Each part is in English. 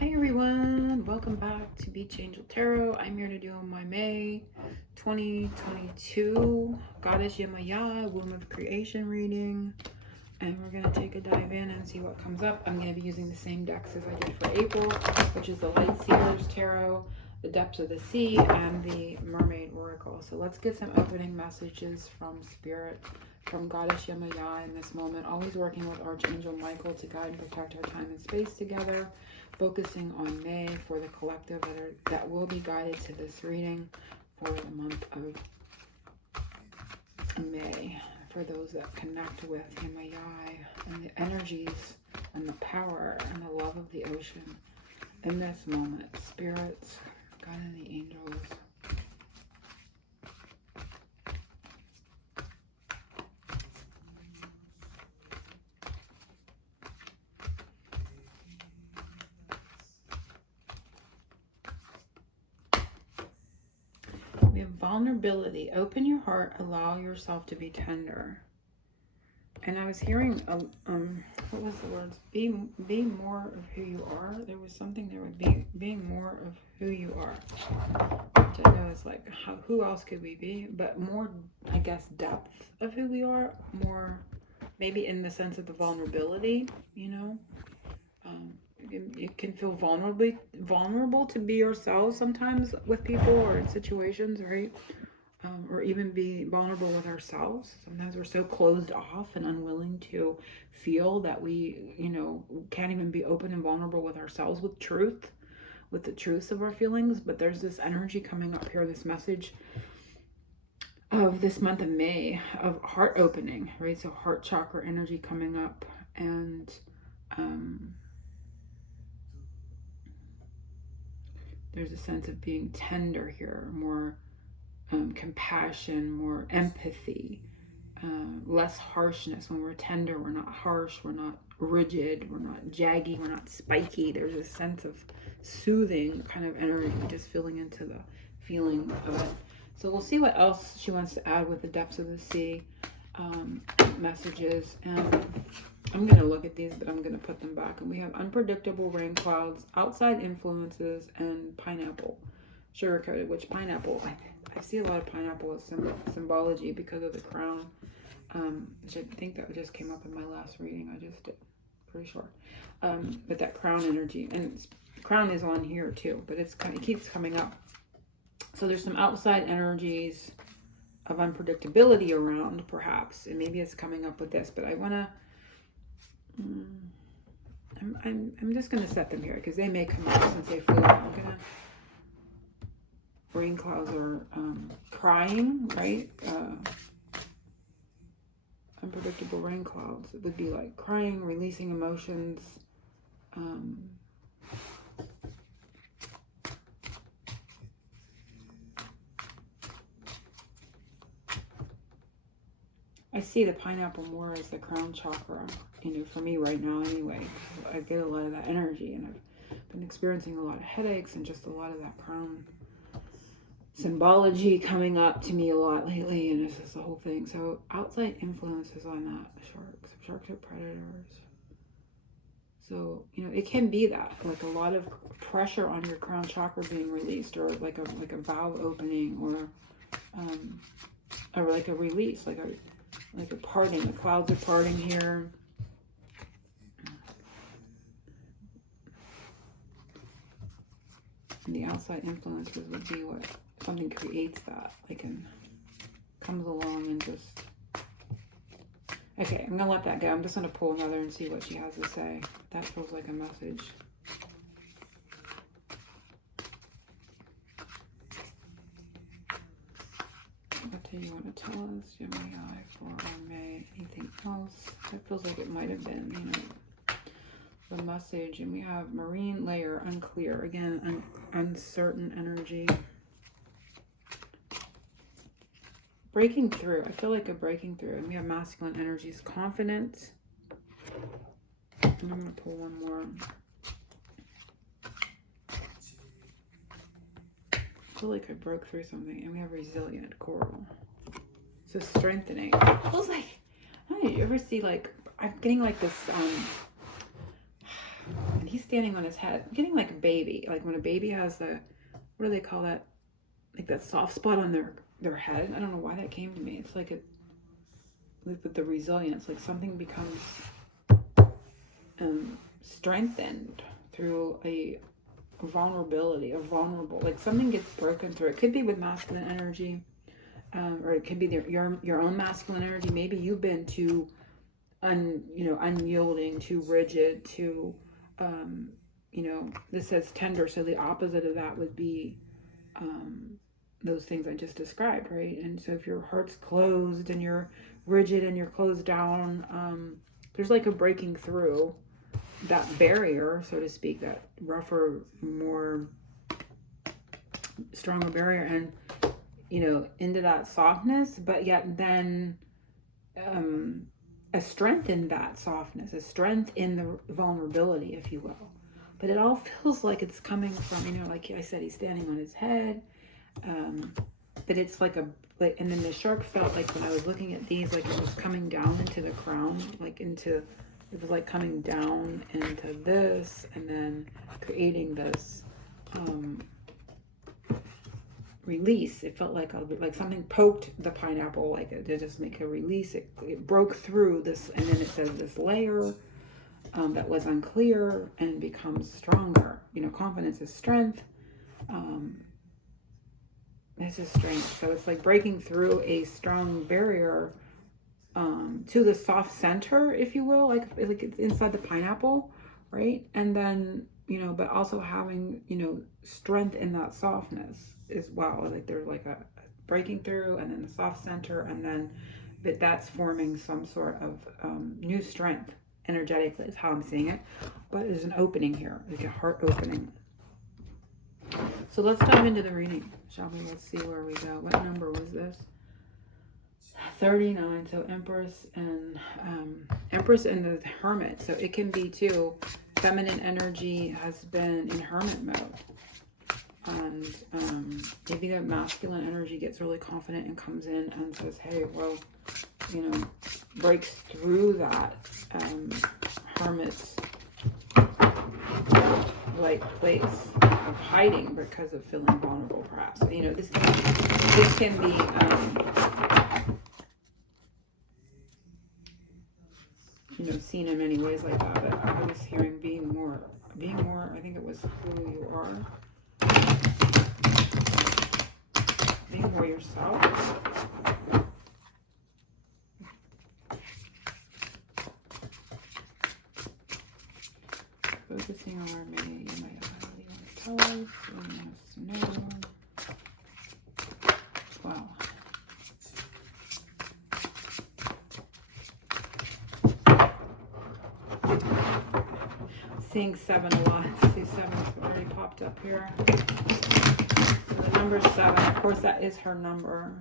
Hi everyone, welcome back to Beach Angel Tarot. I'm here to do my May 2022 Goddess Yemaya Womb of Creation reading. And we're going to take a dive in and see what comes up. I'm going to be using the same decks as I did for April, which is the Light Sealers Tarot, the Depths of the Sea, and the Mermaid Oracle. So let's get some opening messages from Spirit, from Goddess Yemaya in this moment. Always working with Archangel Michael to guide and protect our time and space together. Focusing on May for the collective that will be guided to this reading for the month of May. For those that connect with Yemaya and the energies and the power and the love of the ocean in this moment. Spirits, God and the angels. We have vulnerability. Open your heart. Allow yourself to be tender. And I was hearing, what was the words? Be more of who you are. There was something there with being more of who you are. Which I know is like, who else could we be? But more, I guess, depth of who we are. More, maybe in the sense of the vulnerability, you know? It can feel vulnerable to be ourselves sometimes with people or in situations, right? Or even be vulnerable with ourselves. Sometimes we're so closed off and unwilling to feel that we, can't even be open and vulnerable with ourselves, with the truths of our feelings. But there's this energy coming up here, this message of this month of May of heart opening, right? So heart chakra energy coming up, and there's a sense of being tender here, more compassion, more empathy, less harshness. When we're tender, we're not harsh, we're not rigid, we're not jaggy, we're not spiky. There's a sense of soothing kind of energy, just feeling into the feeling of it. So we'll see what else she wants to add with the Depths of the Sea messages. And I'm going to look at these, but I'm going to put them back. And we have unpredictable rain clouds, outside influences, and pineapple. Sugar-coated, which pineapple, I see a lot of pineapple as symbology because of the crown, which I think that just came up in my last reading I just did, pretty sure. But that crown energy, and crown is on here too, but it keeps coming up. So there's some outside energies of unpredictability around, perhaps, and maybe it's coming up with this, but I want to, I'm just going to set them here because they may come up since they flew. I'm going to, rain clouds are crying, right? Unpredictable rain clouds. It would be like crying, releasing emotions. I see the pineapple more as the crown chakra, for me right now anyway. I get a lot of that energy, and I've been experiencing a lot of headaches and just a lot of that crown symbology coming up to me a lot lately, and it's just the whole thing. So outside influences on that. Sharks are predators. So, it can be that, like a lot of pressure on your crown chakra being released, or like a valve opening, or like a release, like a parting. The clouds are parting here. And the outside influences would be what something creates that, like, and comes along and just. Okay, I'm gonna let that go. I'm just gonna pull another and see what she has to say. That feels like a message. What do you want to tell us, Yemaya, for our May? Anything else? That feels like it might have been, the message. And we have marine layer, unclear. Again, uncertain energy. Breaking through. I feel like a breaking through. And we have masculine energies, confidence. And I'm going to pull one more. I feel like I broke through something. And we have resilient, coral. So strengthening. It feels like, I don't know, you ever see, like, I'm getting like this, and standing on his head. I'm getting like a baby. Like when a baby has the, what do they call that? Like that soft spot on their head. I don't know why that came to me. It's like with the resilience, like something becomes strengthened through a vulnerability, like something gets broken through. It could be with masculine energy, or it could be your own masculine energy. Maybe you've been too unyielding, too rigid, too this says tender, so the opposite of that would be those things I just described, right? And so if your heart's closed and you're rigid and you're closed down, there's like a breaking through that barrier, so to speak, that rougher, more stronger barrier, and into that softness, but yet then a strength in that softness, a strength in the vulnerability, if you will. But it all feels like it's coming from, like I said, he's standing on his head, but it's like and then the shark felt like when I was looking at these, like it was coming down into the crown, it was like coming down into this, and then creating this release. It felt like something poked the pineapple, like to just make a release. It broke through this, and then it says this layer that was unclear and becomes stronger. Confidence is strength. This is strength. So it's like breaking through a strong barrier to the soft center, if you will, like it's inside the pineapple, right? And then, but also having, strength in that softness as well. Like there's like a breaking through, and then the soft center, and then, but that's forming some sort of new strength energetically is how I'm seeing it. But there's an opening here, like a heart opening. So let's dive into the reading, shall we? Let's see where we go. What number was this? 39. So Empress and the Hermit. So it can be too, feminine energy has been in hermit mode, and maybe the masculine energy gets really confident and comes in and says, hey, well, breaks through that hermit's like place of hiding because of feeling vulnerable, perhaps. This can be seen in many ways like that. But I was hearing being more. I think it was who you are, being more yourself. Focusing on where maybe you might have what you want to tell us, what you want us to know. Wow. Seeing 7 a lot. See 7's already popped up here. So the number 7, of course, that is her number.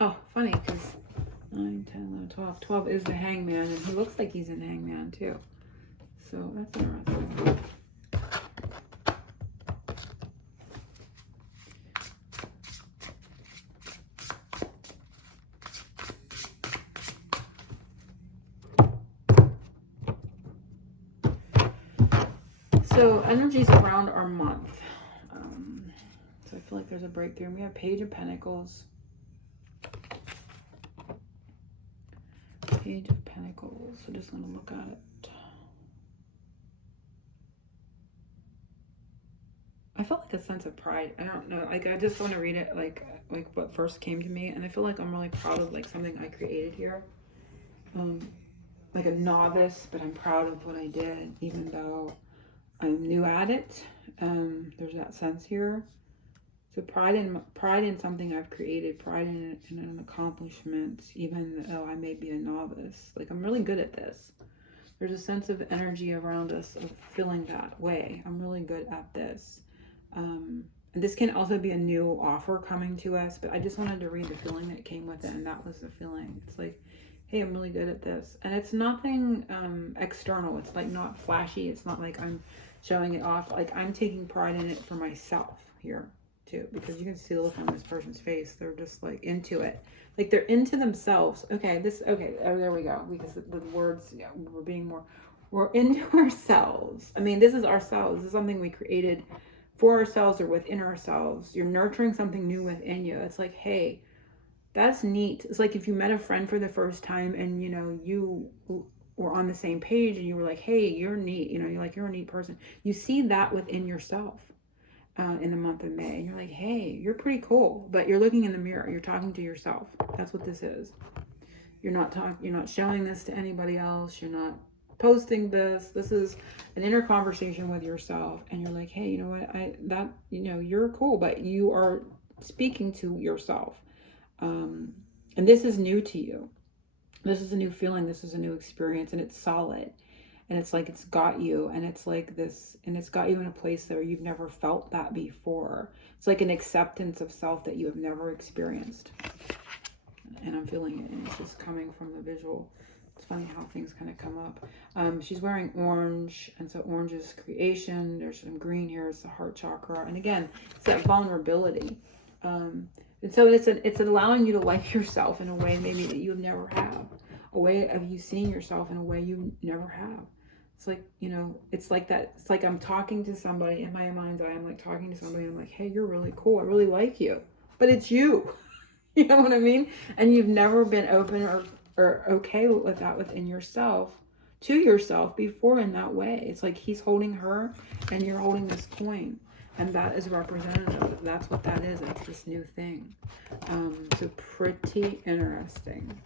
Oh, funny, because 9, 10, 11, 12. 12 is the Hangman, and he looks like he's in Hangman too. So that's interesting. So energies around our month. So I feel like there's a breakthrough. We have Page of Pentacles. Page of Pentacles. So just want to look at it. I felt like a sense of pride. I don't know. Like I just want to read it like what first came to me, and I feel like I'm really proud of like something I created here. Like a novice, but I'm proud of what I did, even though I'm new at it. There's that sense here. So pride in something I've created, pride in an accomplishment, even though I may be a novice. Like I'm really good at this. There's a sense of energy around us of feeling that way. I'm really good at this. And this can also be a new offer coming to us, but I just wanted to read the feeling that came with it, and that was the feeling. It's like, hey, I'm really good at this. And it's nothing external. It's like not flashy. It's not like I'm showing it off. Like I'm taking pride in it for myself here too, because you can see the look on this person's face. They're just like into it. Like they're into themselves. Okay, oh, there we go. Because the words, yeah, we're into ourselves. I mean, this is ourselves. This is something we created for ourselves or within ourselves. You're nurturing something new within you. It's like, hey, that's neat. It's like if you met a friend for the first time and, you know, you were on the same page and you were like, hey, you're neat. You know, you're like, you're a neat person. You see that within yourself. In the month of May, and you're like, hey, you're pretty cool, but you're looking in the mirror, you're talking to yourself. That's what this is. You're not showing this to anybody else, you're not posting this is an inner conversation with yourself, and you're like, hey, you know what, you're cool, but you are speaking to yourself, and this is new to you. This is a new feeling, this is a new experience, and it's solid. And it's like it's got you, and it's like this, and it's got you in a place where you've never felt that before. It's like an acceptance of self that you have never experienced. And I'm feeling it, and it's just coming from the visual. It's funny how things kind of come up. She's wearing orange, and so orange is creation. There's some green here, it's the heart chakra. And again, it's that vulnerability. And so it's allowing you to like yourself in a way maybe that you never have. A way of you seeing yourself in a way you never have. It's like, you know, it's like that. It's like I'm talking to somebody in my mind's eye. I'm like talking to somebody. And I'm like, hey, you're really cool. I really like you. But it's you. You know what I mean? And you've never been open or okay with that within yourself, to yourself before in that way. It's like he's holding her and you're holding this coin. And that is representative. That's what that is. It's this new thing. So pretty interesting.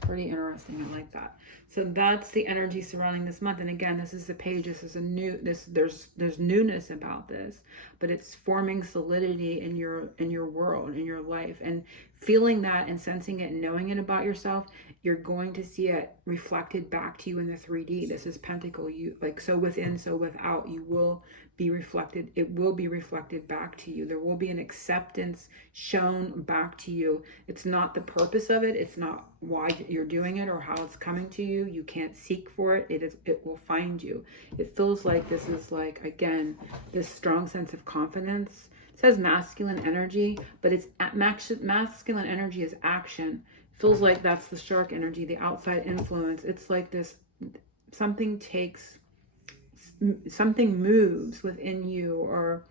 Pretty interesting. I like that. So that's the energy surrounding this month. And again, this is the page. This is there's newness about this, but it's forming solidity in your world, in your life, and feeling that and sensing it and knowing it about yourself. You're going to see it reflected back to you in the 3D. This is pentacle. You like, so within, so without, you will be reflected. It will be reflected back to you. There will be an acceptance shown back to you. It's not the purpose of it. It's not why you're doing it or how it's coming to you. You can't seek for it. It will find you. It feels like this is like, again, this strong sense of confidence. It says masculine energy, but it's masculine energy is action. It feels like that's the shark energy, the outside influence. It's like this, something moves within you, or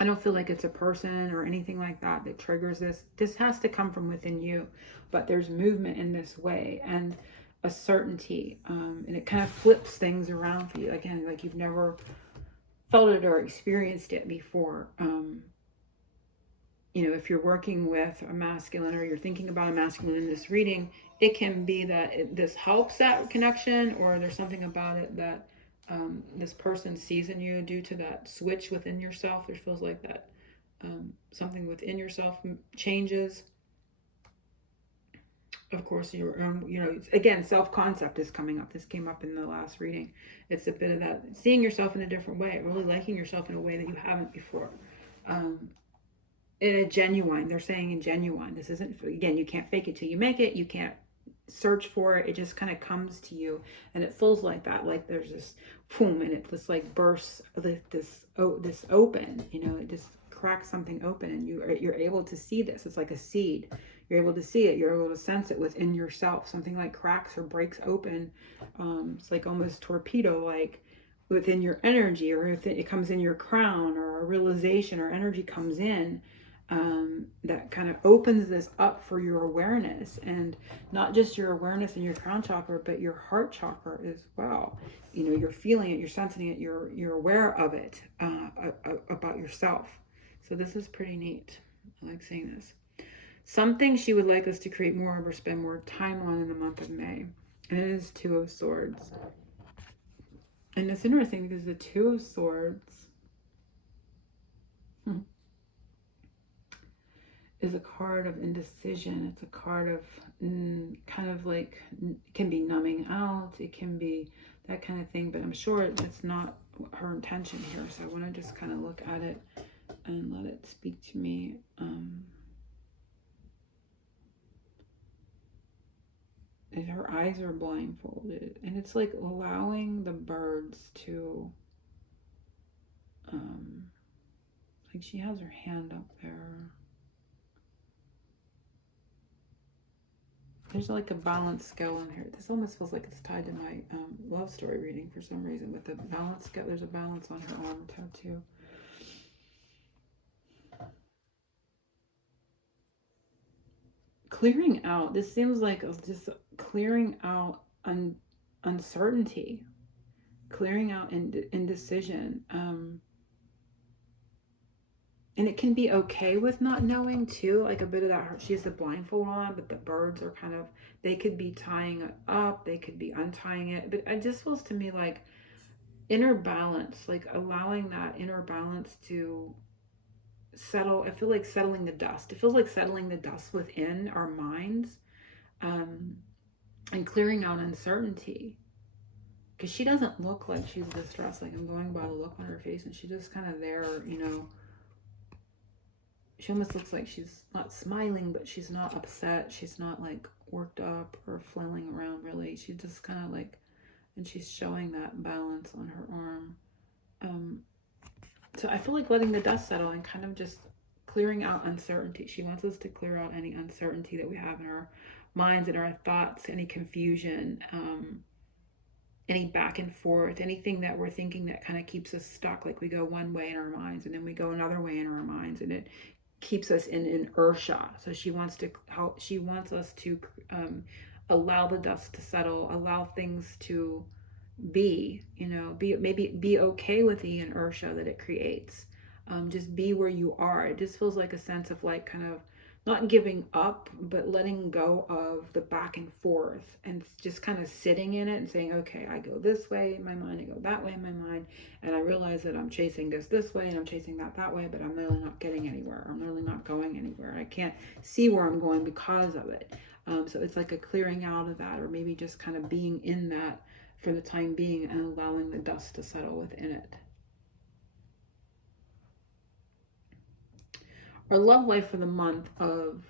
I don't feel like it's a person or anything like that that triggers this. This has to come from within you, but there's movement in this way and a certainty, and it kind of flips things around for you. Again, like you've never felt it or experienced it before. You know, if you're working with a masculine or you're thinking about a masculine in this reading, it can be that this helps that connection, or there's something about it that this person sees in you due to that switch within yourself. There feels like that something within yourself changes. Of course, your own, you know, again, self-concept is coming up. This came up in the last reading. It's a bit of that, seeing yourself in a different way, really liking yourself in a way that you haven't before. In a genuine, they're saying in genuine. This isn't, again, you can't fake it till you make it. You can't search for it. It just kind of comes to you, and it feels like that. Like there's this boom, and it just like bursts this open. You know, it just cracks something open, and you're able to see this. It's like a seed. You're able to see it. You're able to sense it within yourself. Something like cracks or breaks open. It's like almost torpedo like within your energy, or if it comes in your crown, or a realization or energy comes in. That kind of opens this up for your awareness, and not just your awareness in your crown chakra, but your heart chakra as well. You know, you're feeling it, you're sensing it, you're aware of it, about yourself. So this is pretty neat. I like seeing this. Something she would like us to create more of or spend more time on in the month of May. And it is Two of Swords. And it's interesting because the Two of Swords is a card of indecision. It's a card of kind of like, it can be numbing out. It can be that kind of thing. But I'm sure that's not her intention here. So I want to just kind of look at it and let it speak to me. And her eyes are blindfolded. And it's like allowing the birds to Like she has her hand up there. There's like a balance scale in here. This almost feels like it's tied to my love story reading for some reason. With the balance scale, there's a balance on her arm tattoo. Clearing out. This seems like just clearing out uncertainty, clearing out indecision. And it can be okay with not knowing too, like a bit of that. She has the blindfold on, but the birds are kind of, they could be tying it up, they could be untying it. But it just feels to me like inner balance, like allowing that inner balance to settle. I feel like settling the dust. It feels like settling the dust within our minds, and clearing out uncertainty. Because she doesn't look like she's distressed. Like I'm going by the look on her face, and she's just kind of there, you know. She almost looks like she's not smiling, but she's not upset. She's not like worked up or flailing around really. She's just kind of like, and she's showing that balance on her arm. So I feel like letting the dust settle and kind of just clearing out uncertainty. She wants us to clear out any uncertainty that we have in our minds and our thoughts, any confusion, any back and forth, anything that we're thinking that kind of keeps us stuck. Like we go one way in our minds and then we go another way in our minds, and it keeps us in inertia. So she wants to help. She wants us to allow the dust to settle, allow things to be, you know, be okay with the inertia that it creates. Just be where you are. It just feels like a sense of like kind of not giving up, but letting go of the back and forth and just kind of sitting in it and saying, okay, I go this way in my mind, I go that way in my mind, and I realize that I'm chasing this way and I'm chasing that way, but I'm really not getting anywhere. I'm really not going anywhere. I can't see where I'm going because of it. So it's like a clearing out of that, or maybe just kind of being in that for the time being and allowing the dust to settle within it. Our love life for the month of,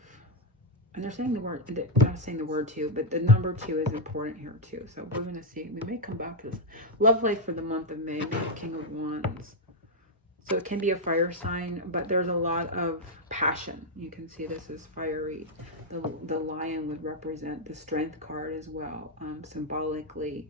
and they're saying the word, I'm saying the word too, but the number 2 is important here too. So we're going to see, we may come back to this. Love life for the month of May, King of Wands. So it can be a fire sign, but there's a lot of passion. You can see this is fiery. The lion would represent the strength card as well, symbolically.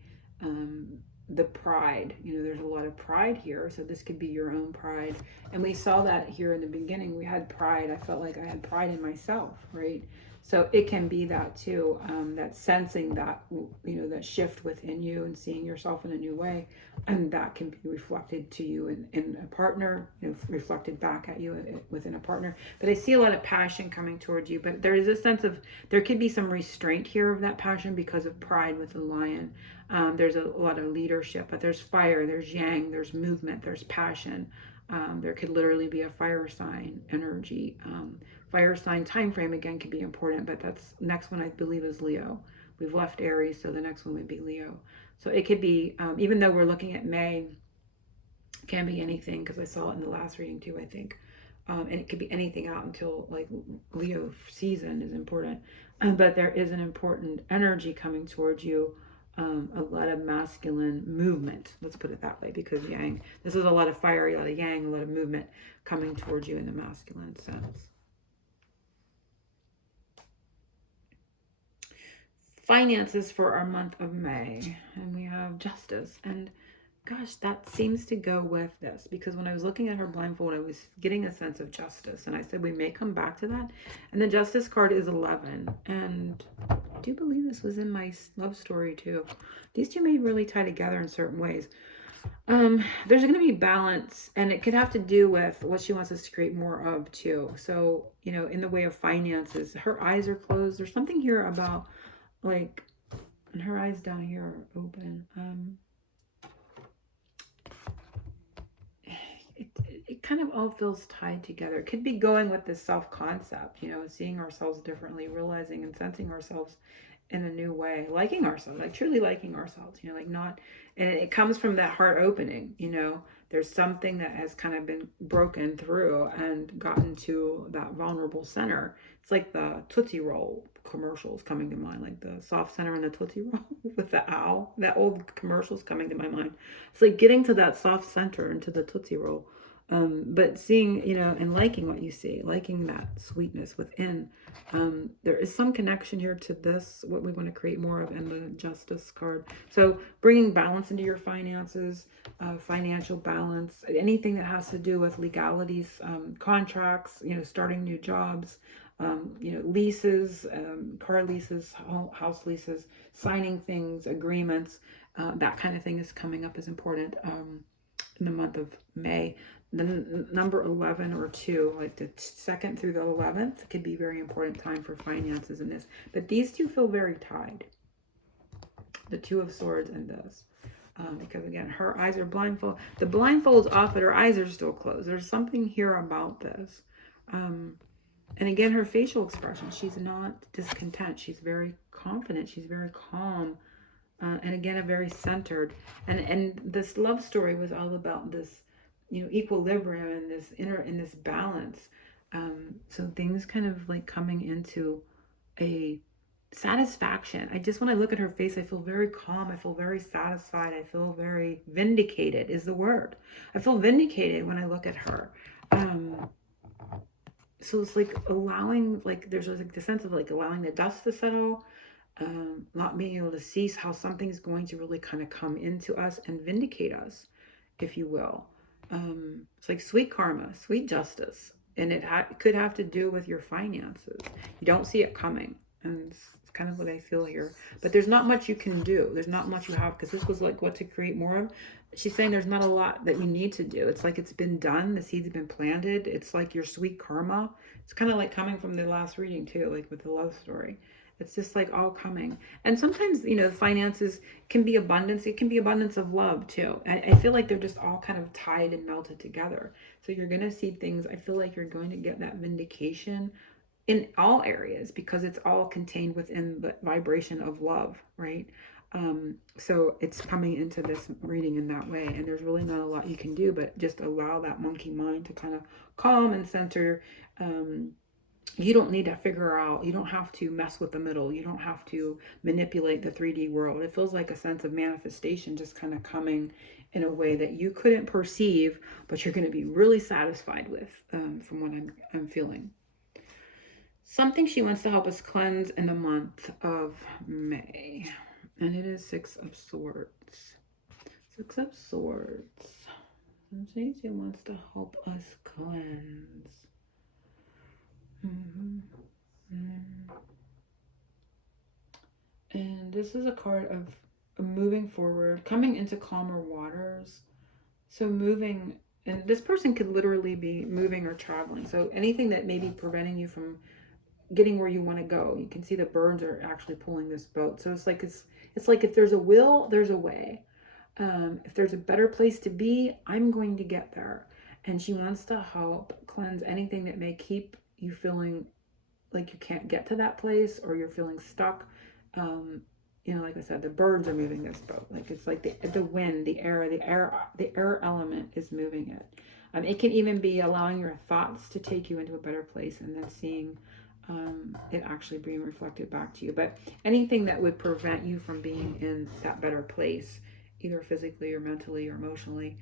The pride, you know, there's a lot of pride here. So this could be your own pride. And we saw that here in the beginning. We had pride. I felt like I had pride in myself, right? So it can be that too, that sensing that, you know, that shift within you and seeing yourself in a new way. And that can be reflected to you in a partner, you know, reflected back at you within a partner. But I see a lot of passion coming towards you, but there is a sense of, there could be some restraint here of that passion because of pride with the lion. There's a lot of leadership, but there's fire, there's yang, there's movement, there's passion. There could literally be a fire sign energy. Fire sign time frame again could be important, but that's next one I believe is Leo. We've left Aries, so the next one would be Leo. So it could be, even though we're looking at May, it can be anything, because I saw it in the last reading too, I think. And it could be anything out until like Leo season is important. But there is an important energy coming towards you. A lot of masculine movement, let's put it that way, because yang, this is a lot of fire, a lot of yang, a lot of movement coming towards you in the masculine sense. Finances for our month of May, and we have justice. And gosh, that seems to go with this, because when I was looking at her blindfold, I was getting a sense of justice, and I said we may come back to that. And the justice card is 11, and I do believe this was in my love story too. These two may really tie together in certain ways. There's going to be balance, and it could have to do with what she wants us to create more of too. So, you know, in the way of finances, her eyes are closed. There's something here about like, and her eyes down here are open. It kind of all feels tied together. It could be going with this self-concept, you know, seeing ourselves differently, realizing and sensing ourselves in a new way, liking ourselves, like truly liking ourselves, you know, like not, and it comes from that heart opening, you know, there's something that has kind of been broken through and gotten to that vulnerable center. It's like the Tootsie Roll commercials coming to mind, like the soft center in the Tootsie Roll with the owl, that old commercials coming to my mind. It's like getting to that soft center into the Tootsie Roll. But seeing, and liking what you see, liking that sweetness within. There is some connection here to this, what we want to create more of, and the Justice card. So bringing balance into your finances, financial balance, anything that has to do with legalities, contracts, starting new jobs, leases, car leases, house leases, signing things, agreements, that kind of thing is coming up as important in the month of May. The number 11 or 2, like the 2nd through the 11th, could be very important time for finances in this. But these two feel very tied. The 2 of Swords and this. Because again, her eyes are blindfold. The blindfold's off, but her eyes are still closed. There's something here about this. And again, her facial expression, she's not discontent. She's very confident. She's very calm. And again, a very centered. And this love story was all about this, equilibrium and this balance. So things kind of like coming into a satisfaction. When I look at her face, I feel very calm. I feel very satisfied. I feel very vindicated is the word. I feel vindicated when I look at her. So it's like allowing, like there's like the sense of like allowing the dust to settle, not being able to see how something's going to really kind of come into us and vindicate us, if you will. It's like sweet karma, sweet justice, and it could have to do with your finances. You don't see it coming, and it's kind of what I feel here. But there's not much you can do. There's not much you have, because this was like what to create more of. She's saying there's not a lot that you need to do. It's like it's been done. The seeds have been planted. It's like your sweet karma. It's kind of like coming from the last reading too, like with the love story. It's just like all coming. And sometimes, finances can be abundance. It can be abundance of love too. I feel like they're just all kind of tied and melted together. So you're going to see things. I feel like you're going to get that vindication in all areas, because it's all contained within the vibration of love, right? So it's coming into this reading in that way. And there's really not a lot you can do, but just allow that monkey mind to kind of calm and center. You don't need to figure out, you don't have to mess with the middle. You don't have to manipulate the 3D world. It feels like a sense of manifestation just kind of coming in a way that you couldn't perceive, but you're going to be really satisfied with, from what I'm feeling. Something she wants to help us cleanse in the month of May. And it is 6 of Swords. 6 of Swords. Something she wants to help us cleanse. And this is a card of moving forward, coming into calmer waters. So moving, and this person could literally be moving or traveling. So anything that may be preventing you from getting where you want to go. You can see the birds are actually pulling this boat. So it's like if there's a will, there's a way. If there's a better place to be, I'm going to get there. And she wants to help cleanse anything that may keep you feeling like you can't get to that place, or you're feeling stuck. Like I said, the birds are moving this boat. Like it's like the wind, the air element is moving it. It can even be allowing your thoughts to take you into a better place, and then seeing it actually being reflected back to you. But anything that would prevent you from being in that better place, either physically or mentally or emotionally,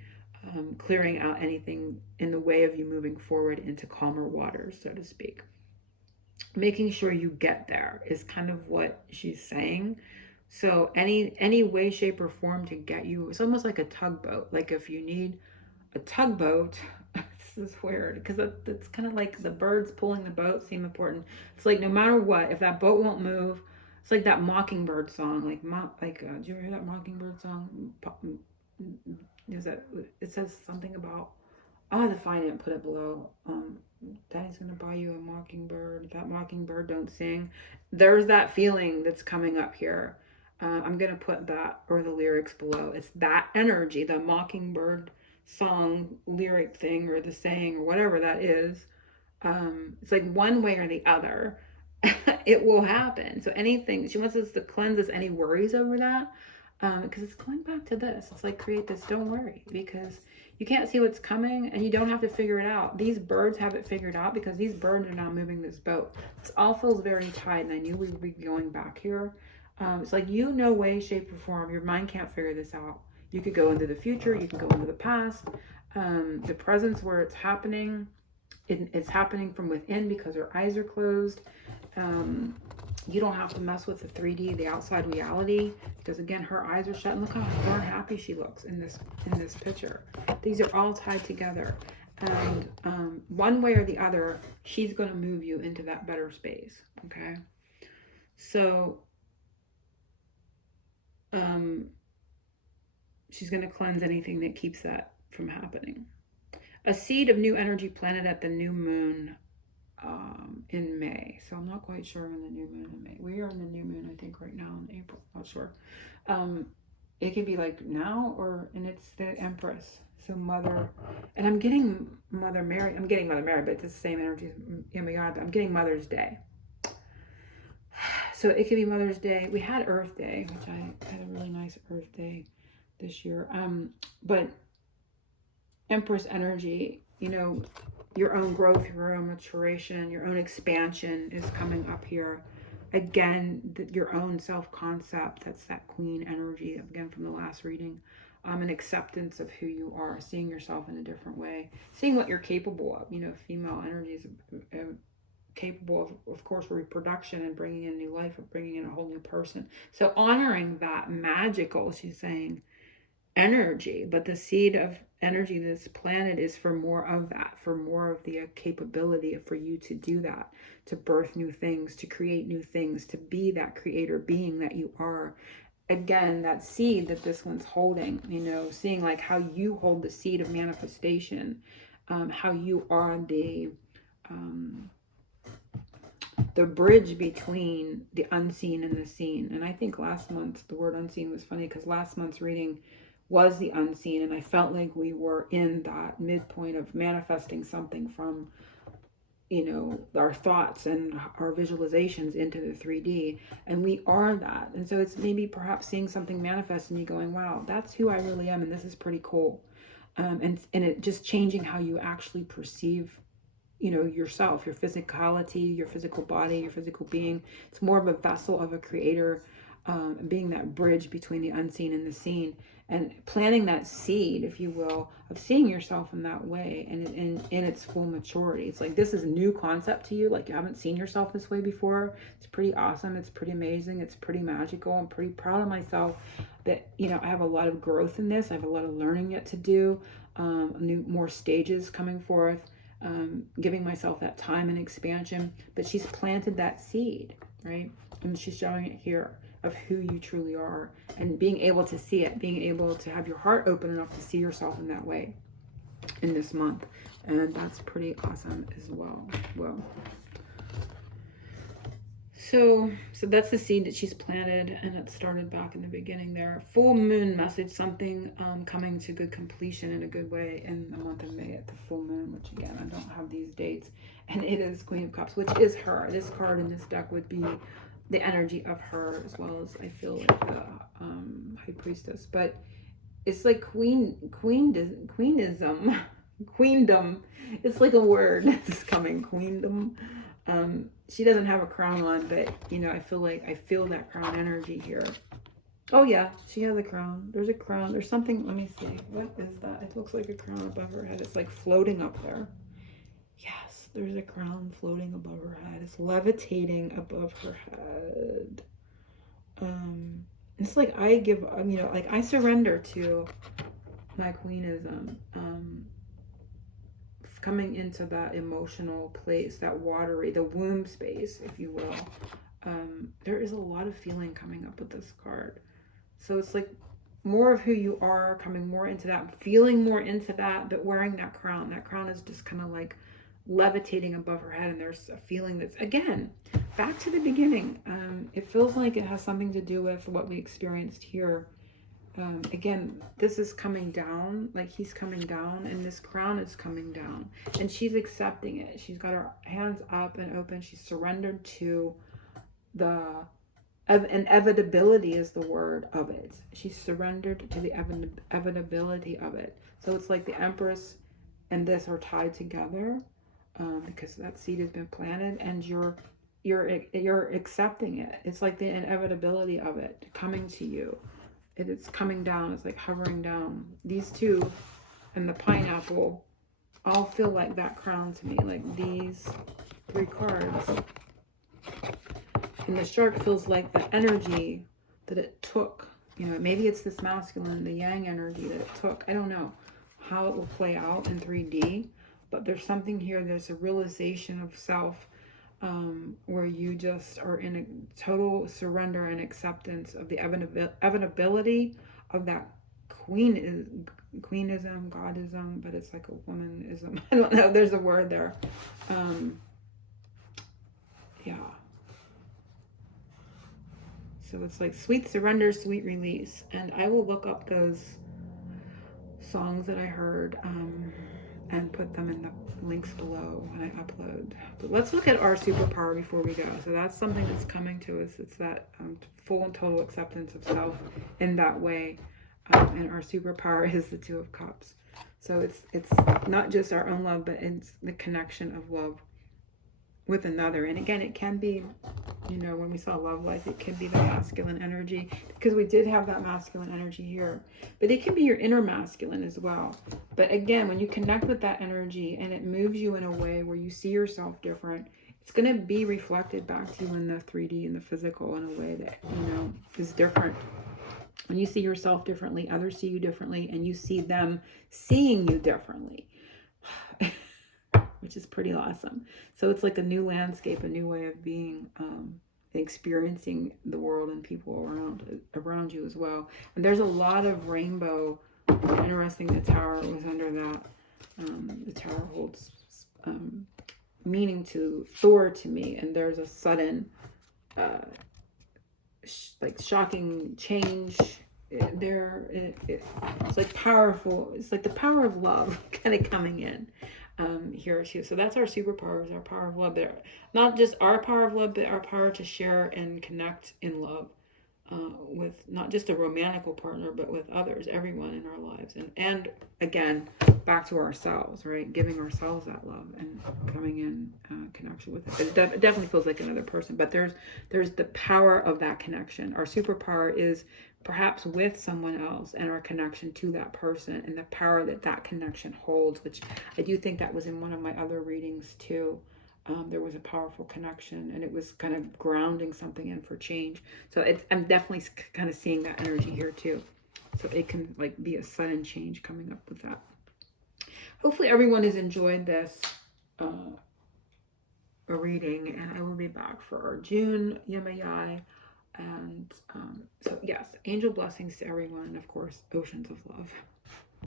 clearing out anything in the way of you moving forward into calmer waters, so to speak. Making sure you get there is kind of what she's saying. So any way, shape, or form to get you, it's almost like a tugboat. Like if you need a tugboat, this is weird, because it's kind of like the birds pulling the boat seem important. It's like no matter what, if that boat won't move, it's like that Mockingbird song. Did you ever hear that Mockingbird song? It says something about, I'll have to find it and put it below. Daddy's gonna buy you a mockingbird. That mockingbird don't sing. There's that feeling that's coming up here. I'm gonna put that or the lyrics below. It's that energy, the mockingbird song lyric thing, or the saying, or whatever that is. It's like one way or the other. It will happen. So anything, she wants us to cleanse us any worries over that. Because it's going back to this. It's like, create this, don't worry, because you can't see what's coming and you don't have to figure it out. These birds have it figured out, because these birds are not moving this boat. This all feels very tight, and I knew we would be going back here. It's like, no way, shape, or form, your mind can't figure this out. You could go into the future, you can go into the past. The presence where it's happening, it's happening from within because her eyes are closed. You don't have to mess with the 3D, the outside reality, because again, her eyes are shut. And look how darn happy she looks in this picture. These are all tied together, and one way or the other, she's going to move you into that better space. Okay, so she's going to cleanse anything that keeps that from happening. A seed of new energy planted at the new moon in May. So I'm not quite sure when the new moon in May. We are in the new moon, I think, right now in April. Not sure. It could be like now, and it's the Empress. So Mother, and I'm getting Mother Mary. I'm getting Mother Mary, but it's the same energy as Yemaya, but I'm getting Mother's Day. So it could be Mother's Day. We had Earth Day, which I had a really nice Earth Day this year. But Empress energy, your own growth, your own maturation, your own expansion is coming up here. Again, your own self-concept, that's that Queen energy, again, from the last reading. An acceptance of who you are, seeing yourself in a different way, seeing what you're capable of. Female energy is capable of course, reproduction and bringing in new life, or bringing in a whole new person. So honoring that magical, she's saying, energy, but the seed of energy that's planted is for more of that, for more of the capability for you to do that, to birth new things, to create new things, to be that creator being that you are. Again, that seed that this one's holding, seeing like how you hold the seed of manifestation, how you are the bridge between the unseen and the seen. And I think last month the word unseen was funny, because last month's reading was the unseen, and I felt like we were in that midpoint of manifesting something from our thoughts and our visualizations into the 3D, and we are that. And so it's maybe perhaps seeing something manifest and you going, wow, that's who I really am, and this is pretty cool. And it just changing how you actually perceive yourself, your physicality, your physical body, your physical being. It's more of a vessel of a creator, being that bridge between the unseen and the seen, and planting that seed, if you will, of seeing yourself in that way, and in its full maturity. It's like this is a new concept to you, like you haven't seen yourself this way before. It's pretty awesome. It's pretty amazing. It's pretty magical. I'm pretty proud of myself that I have a lot of growth in this. I have a lot of learning yet to do, more stages coming forth. Giving myself that time and expansion, but she's planted that seed, right? And she's showing it here of who you truly are, and being able to see it, being able to have your heart open enough to see yourself in that way in this month. And that's pretty awesome as well. So that's the seed that she's planted, and it started back in the beginning there. Full moon message, something coming to good completion in a good way in the month of May at the full moon, which again, I don't have these dates. And it is Queen of Cups, which is her. This card in this deck would be the energy of her, as well as I feel like the High Priestess. But it's like queendom. It's like a word that's coming, queendom. She doesn't have a crown on, but I feel that crown energy here. Oh yeah, she has a crown. There's a crown. There's something. Let me see. What is that? It looks like a crown above her head. It's like floating up there. Yes, there's a crown floating above her head. It's levitating above her head. It's like I surrender to my queenism. Coming into that emotional place, that watery, the womb space, if you will. There is a lot of feeling coming up with this card. So it's like more of who you are, coming more into that, feeling more into that, but wearing that crown. That crown is just kind of like levitating above her head, and there's a feeling that's, again, back to the beginning. It feels like it has something to do with what we experienced here. Again, this is coming down, like he's coming down, and this crown is coming down, and she's accepting it. She's got her hands up and open. She's surrendered to the inevitability is the word of it. She's surrendered to the inevitability of it. So it's like the Empress and this are tied together, because that seed has been planted, and you're accepting it. It's like the inevitability of it coming to you. It's coming down. It's like hovering down. These two and the pineapple all feel like that crown to me, like these 3 cards. And the shark feels like the energy that it took. You know, maybe it's this masculine, the yang energy that it took. I don't know how it will play out in 3D, but there's something here. There's a realization of self, where you just are in a total surrender and acceptance of the inevitability of that queenism, godism, but it's like a womanism. I don't know. There's a word there. Yeah. So it's like sweet surrender, sweet release. And I will look up those songs that I heard, and put them in the links below when I upload. But let's look at our superpower before we go. So that's something that's coming to us. It's that full and total acceptance of self in that way. And our superpower is the 2 of Cups. So it's not just our own love, but it's the connection of love with another. And again, it can be, you know, when we saw love life, it can be the masculine energy, because we did have that masculine energy here, but it can be your inner masculine as well. But again, when you connect with that energy and it moves you in a way where you see yourself different, it's going to be reflected back to you in the 3D, in the physical, in a way that, you know, is different. When you see yourself differently, others see you differently, and you see them seeing you differently. Which is pretty awesome. So it's like a new landscape, a new way of being, experiencing the world and people around you as well. And there's a lot of rainbow. Interesting, the tower was under that. The tower holds meaning to Thor to me, and there's a sudden, like shocking change there. It's like powerful. It's like the power of love kind of coming in. Here too. So that's our superpowers, our power of love. But not just our power of love, but our power to share and connect in love, with not just a romantical partner, but with others, everyone in our lives. And again, back to ourselves, right? Giving ourselves that love and coming in connection with it. It definitely feels like another person, but there's the power of that connection. Our superpower is perhaps with someone else, and our connection to that person, and the power that that connection holds, which I do think that was in one of my other readings too. There was a powerful connection, and it was kind of grounding something in for change. So I'm definitely kind of seeing that energy here too. So it can like be a sudden change coming up with that. Hopefully everyone has enjoyed this reading, and I will be back for our June Yemaya. And so yes, angel blessings to everyone, and of course, oceans of love.